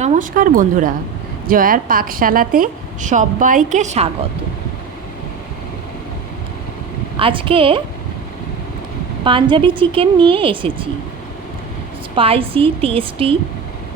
নমস্কার বন্ধুরা, জয়ার পাকশালাতে সবাইকে স্বাগত। আজকে পাঞ্জাবি চিকেন নিয়ে এসেছি। স্পাইসি টেস্টি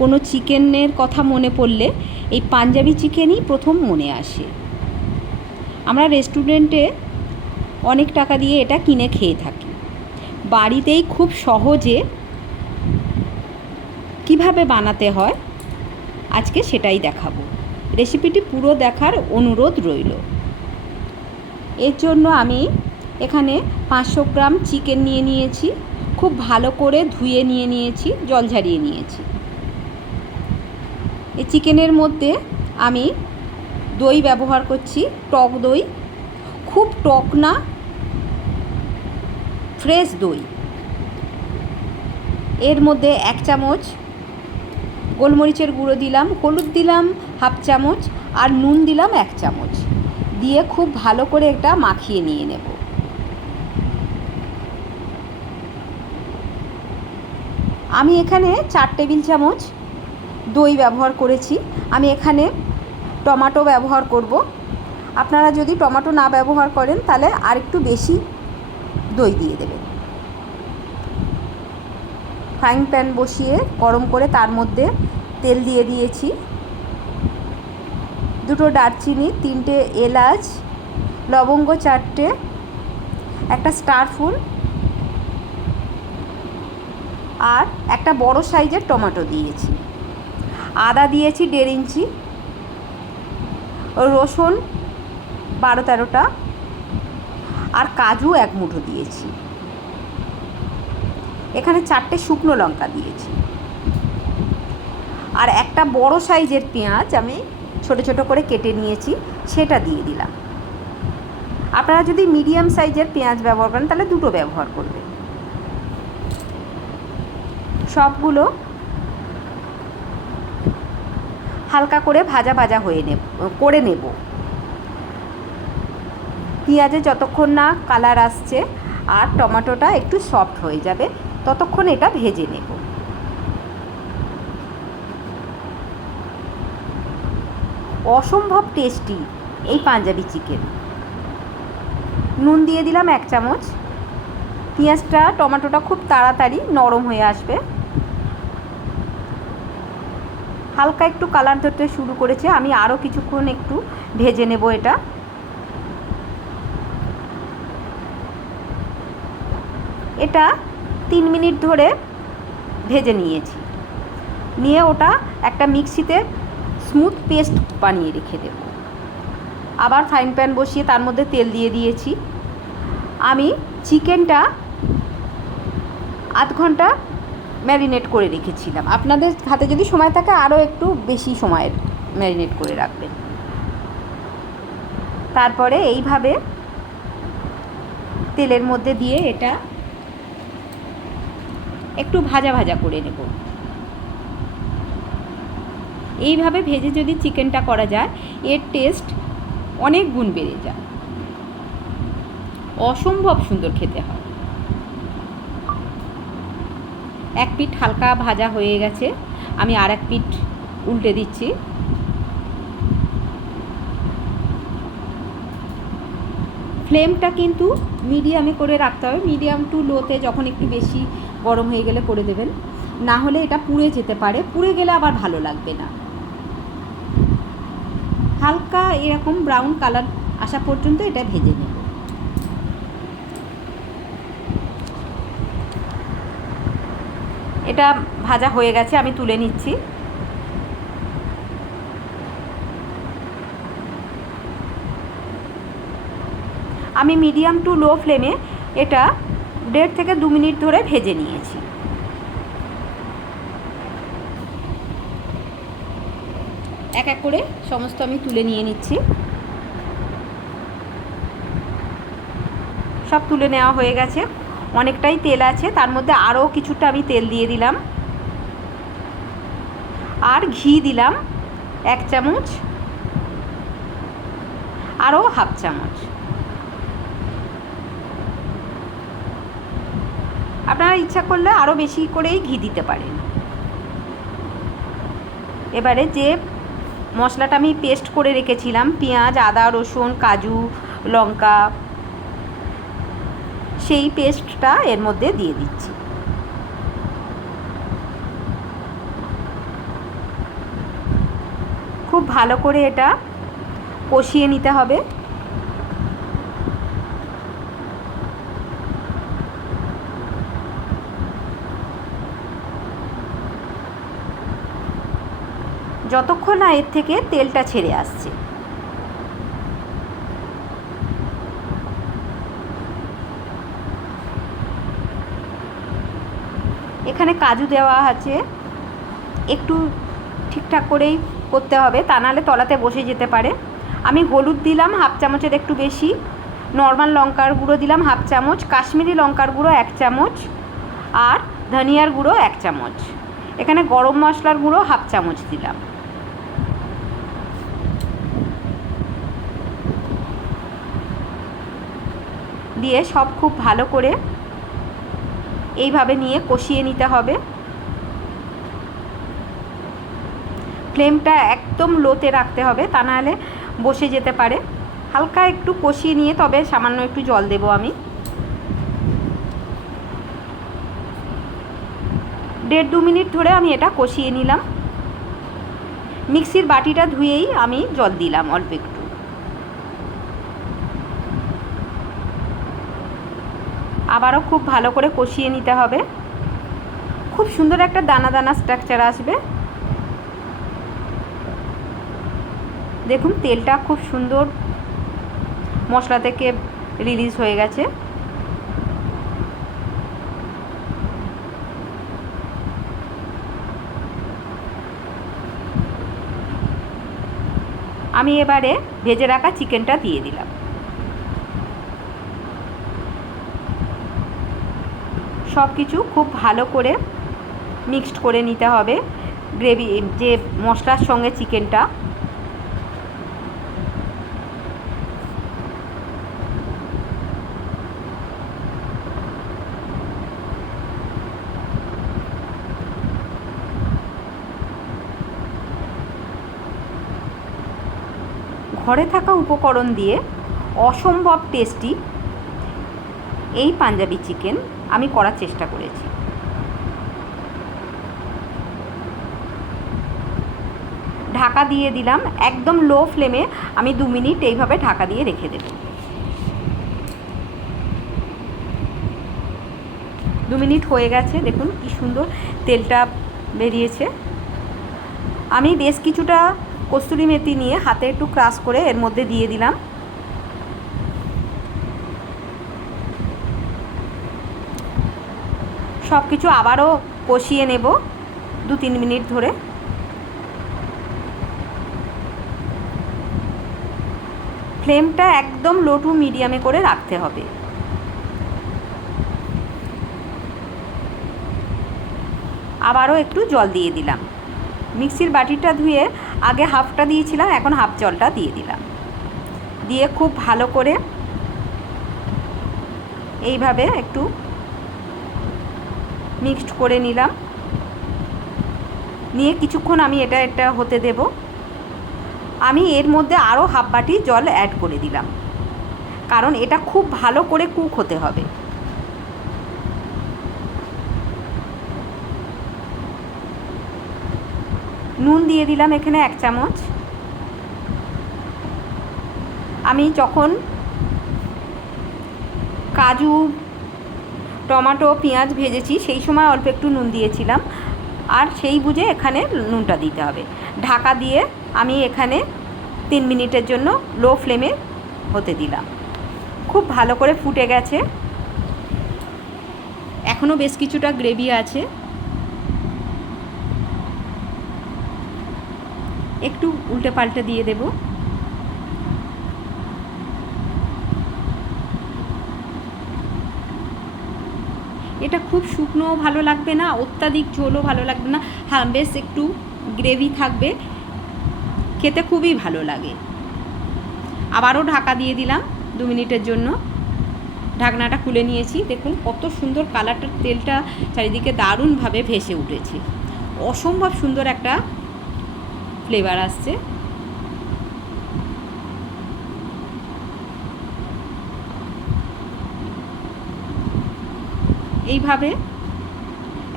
কোনো চিকেনের কথা মনে পড়লে এই পাঞ্জাবি চিকেনই প্রথম মনে আসে। আমরা রেস্টুরেন্টে অনেক টাকা দিয়ে এটা কিনে খেয়ে থাকি। বাড়িতেই খুব সহজে কিভাবে বানাতে হয় আজকে সেটাই দেখাবো। রেসিপিটি পুরো দেখার অনুরোধ রইল। এর জন্য আমি এখানে 500 গ্রাম চিকেন নিয়ে নিয়েছি। খুব ভালো করে ধুয়ে নিয়েছি, জল ঝরিয়ে নিয়েছি। এই চিকেনের মধ্যে আমি দই ব্যবহার করছি, টক দই, খুব টক না, ফ্রেশ দই। এর মধ্যে 1 চামচ গোলমরিচের গুঁড়ো দিলাম, হলুদ দিলাম 1/2 চামচ, আর নুন দিলাম 1 চামচ দিয়ে খুব ভালো করে এটা মাখিয়ে নিয়ে নেব। আমি এখানে 4 টেবিল চামচ দই ব্যবহার করেছি। আমি এখানে টমেটো ব্যবহার করব। আপনারা যদি টমেটো না ব্যবহার করেন তাহলে আরেকটু বেশি দই দিয়ে দেবেন। ফ্রাইং প্যান বসিয়ে গরম করে তার মধ্যে তেল দিয়ে দিয়েছি। 2টো দারচিনি, 3টে এলাচ, লবঙ্গ 4টে, একটা স্টার ফুল, আর একটা বড় সাইজের টমেটো দিয়েছি। আদা দিয়েছি 1.5 ইঞ্চি, রসুন 12-13টা, আর কাজু 1 মুঠো দিয়েছি। এখানে 4টে শুকনো লঙ্কা দিয়েছি, আর একটা বড় সাইজের পেঁয়াজ আমি ছোট ছোট করে কেটে নিয়েছি, সেটা দিয়ে দিলাম। আপনারা যদি মিডিয়াম সাইজের পেঁয়াজ ব্যবহার করেন তাহলে 2টো ব্যবহার করবেন। সবগুলো হালকা করে ভাজা করে নেব। পেঁয়াজে যতক্ষণ না কালার আসছে আর টমেটোটা একটু সফট হয়ে যাবে ততক্ষণ এটা ভেজে নেব। অসম্ভব টেস্টি এই পাঞ্জাবি চিকেন। নুন দিয়ে দিলাম 1 চামচ। পেঁয়াজটা টমেটোটা খুব তাড়াতাড়ি নরম হয়ে আসবে। হালকা একটু কালার ধরতে শুরু করেছে, আমি আরও কিছুক্ষণ একটু ভেজে নেব এটা। এটা 3 মিনিট ধরে ভেজে নিয়েছি। নিয়ে ওটা একটা মিক্সিতে স্মুথ পেস্ট বানিয়ে রেখে দেব। আবার ফ্রাইং প্যান বসিয়ে তার মধ্যে তেল দিয়ে দিয়েছি। আমি চিকেনটা আধ ঘন্টা ম্যারিনেট করে রেখেছিলাম। আপনাদের হাতে যদি সময় থাকে আরও একটু বেশি সময়ের ম্যারিনেট করে রাখবেন। তারপরে এইভাবে তেলের মধ্যে দিয়ে এটা একটু ভাজা ভাজা করে নেব। এইভাবে ভেজে যদি চিকেনটা করা যায় এর টেস্ট অনেক গুণ বেড়ে যায়। অসম্ভব সুন্দর খেতে হয়। এক পিঠ হালকা ভাজা হয়ে গেছে, আমি আর এক পিঠ উল্টে দিচ্ছি। ফ্লেমটা কিন্তু মিডিয়ামে করে রাখতে হবে। মিডিয়াম টু লোতে যখন একটু বেশি গরম হয়ে গেলে করে দেবেন, না হলে এটা পুড়ে যেতে পারে। পুড়ে গেলে আবার ভালো লাগবে না। হালকা এরকম ব্রাউন কালার আসা পর্যন্ত এটা ভেজে নেব। এটা ভাজা হয়ে গেছে, আমি তুলে নিচ্ছি। আমি মিডিয়াম টু লো ফ্লেমে এটা 1.5 থেকে 2 মিনিট ধরে ভেজে নিয়েছি। এক এক করে সমস্ত আমি তুলে নিয়ে নিচ্ছি। সব তুলে নেওয়া হয়ে গেছে। অনেকটাই তেল আছে, তার মধ্যে আরও কিছুটা আমি তেল দিয়ে দিলাম, আর ঘি দিলাম 1 চামচ, আরও 1/2 চামচ। আপনারা ইচ্ছা করলে আরও বেশি করেই ঘি দিতে পারেন। এবারে যে মশলাটা আমি পেস্ট করে রেখেছিলাম, পেঁয়াজ, আদা, রসুন, কাজু, লঙ্কা, সেই পেস্টটা এর মধ্যে দিয়ে দিচ্ছি। খুব ভালো করে এটা কষিয়ে নিতে হবে। যতক্ষণ না এর থেকে তেলটা ছেড়ে আসছে। এখানে কাজু দেওয়া আছে, একটু ঠিকঠাক করেই করতে হবে, তা নাহলে তলাতে বসে যেতে পারে। আমি হলুদ দিলাম হাফ চামচের একটু বেশি, নর্মাল লঙ্কার গুঁড়ো দিলাম হাফ চামচ, কাশ্মীরি লঙ্কার গুঁড়ো 1 চামচ, আর ধনিয়ার গুঁড়ো 1 চামচ। এখানে গরম মশলার গুঁড়ো হাফ চামচ দিলাম। দিয়ে সব খুব ভালো করে এইভাবে নিয়ে কষিয়ে নিতে হবে। ফ্লেমটা একদম লোতে রাখতে হবে, তা নাহলে বসে যেতে পারে। হালকা একটু কষিয়ে নিয়ে তবে সামান্য একটু জল দেব আমি। 1.5-2 মিনিট ধরে আমি এটা কষিয়ে নিলাম। মিক্সির বাটিটা ধুয়েই আমি জল দিলাম অল্প একটু। আবারও খুব ভালো করে কষিয়ে নিতে হবে। খুব সুন্দর একটা দানা দানা স্ট্রাকচার আসবে। দেখুন তেলটা খুব সুন্দর মশলা থেকে রিলিজ হয়ে গেছে। আমি এবারে ভেজে রাখা চিকেনটা দিয়ে দিলাম। সব কিছু খুব ভালো করে মিক্সড করে নিতে হবে গ্রেভি যে মশলার সঙ্গে চিকেনটা। ঘরে থাকা উপকরণ দিয়ে অসম্ভব টেস্টি এই পাঞ্জাবি চিকেন আমি করার চেষ্টা করেছি। ঢাকা দিয়ে দিলাম, একদম লো ফ্লেমে আমি 2 মিনিট এইভাবে ঢাকা দিয়ে রেখে দেব। 2 মিনিট হয়ে গেছে, দেখুন কি সুন্দর তেলটা বেরিয়েছে। আমি বেশ কিছুটা কস্তুরি মেথি নিয়ে হাতে একটু ক্রাশ করে এর মধ্যে দিয়ে দিলাম। সব কিছু আবারও কষিয়ে নেব 2-3 মিনিট ধরে। ফ্লেমটা একদম লো টু মিডিয়ামে করে রাখতে হবে। আবারও একটু জল দিয়ে দিলাম। মিক্সির বাটিটা ধুয়ে আগে হাফটা দিয়েছিলাম, এখন হাফ জলটা দিয়ে দিলাম। দিয়ে খুব ভালো করে এইভাবে একটু মিক্সড করে নিলাম। নিয়ে কিছুক্ষণ আমি এটা হতে দেব। আমি এর মধ্যে আরও হাফ বাটি জল অ্যাড করে দিলাম, কারণ এটা খুব ভালো করে কুক হতে হবে। নুন দিয়ে দিলাম এখানে 1 চামচ। আমি যখন কাজু, টমেটো, পেঁয়াজ ভেজেছি সেই সময় অল্প একটু নুন দিয়েছিলাম, আর সেই বুঝে এখানে নুনটা দিতে হবে। ঢাকা দিয়ে আমি এখানে 3 মিনিটের জন্য লো ফ্লেমে হতে দিলাম। খুব ভালো করে ফুটে গেছে, এখনও বেশ কিছুটা গ্রেভি আছে। একটু উল্টে পাল্টে দিয়ে দেব। এটা খুব শুকনোও ভালো লাগবে না, অত্যাধিক ঝোলও ভালো লাগবে না। হ্যাঁ, বেশ একটু গ্রেভি থাকবে, খেতে খুবই ভালো লাগে। আবারও ঢাকা দিয়ে দিলাম 2 মিনিটের জন্য। ঢাকনাটা খুলে নিয়েছি, দেখুন কত সুন্দর কালারটা, তেলটা চারিদিকে দারুণভাবে ভেসে উঠেছে। অসম্ভব সুন্দর একটা ফ্লেভার আসছে। এইভাবে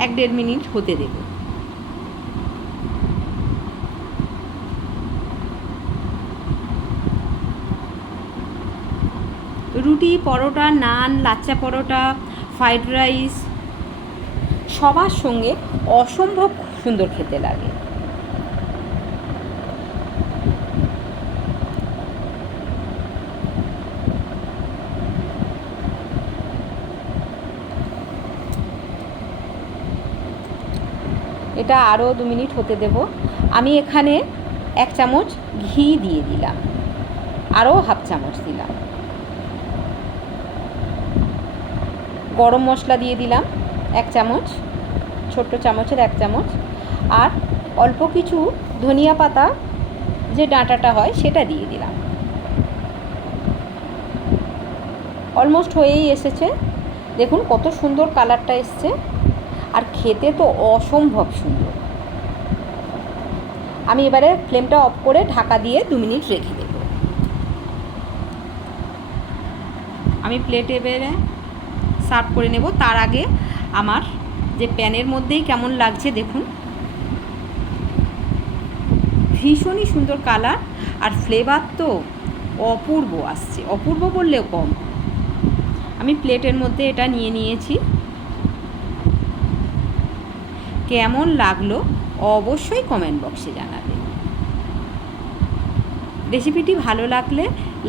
1-1.5 মিনিট হতে দেব। রুটি, পরোটা, নান, লাচ্চা পরোটা, ফ্রাইড রাইস সবার সঙ্গে অসম্ভব সুন্দর খেতে লাগে। এটা আরও 2 মিনিট হতে দেব। আমি এখানে 1 চামচ ঘি দিয়ে দিলাম, আরও হাফ চামচ দিলাম। গরম মশলা দিয়ে দিলাম 1 চামচ, ছোট্ট চামচের 1 চামচ, আর অল্প কিছু ধনিয়া পাতা যে ডাঁটাটা হয় সেটা দিয়ে দিলাম। অলমোস্ট হয়েই এসেছে, দেখুন কত সুন্দর কালারটা এসছে, আর খেতে তো অসম্ভব সুন্দর। আমি এবারে ফ্লেমটা অফ করে ঢাকা দিয়ে 2 মিনিট রেখে দেব। আমি প্লেটে এবারে সার্ভ করে নেব। তার আগে আমার যে প্যানের মধ্যেই কেমন লাগছে দেখুন, ভীষণই সুন্দর কালার, আর ফ্লেভার তো অপূর্ব আসছে, অপূর্ব বললেও কম। আমি প্লেটের মধ্যে এটা নিয়ে নিয়েছি। কেমন লাগলো অবশ্যই কমেন্ট বক্সে জানাবেন। রেসিপিটি ভালো লাগলে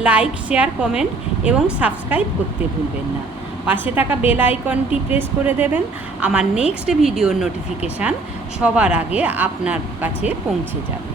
লাইক, শেয়ার, কমেন্ট এবং সাবস্ক্রাইব করতে ভুলবেন না। পাশে থাকা বেল আইকনটি প্রেস করে দেবেন। আমার নেক্সট ভিডিওর নোটিফিকেশান সবার আগে আপনার কাছে পৌঁছে যাবে।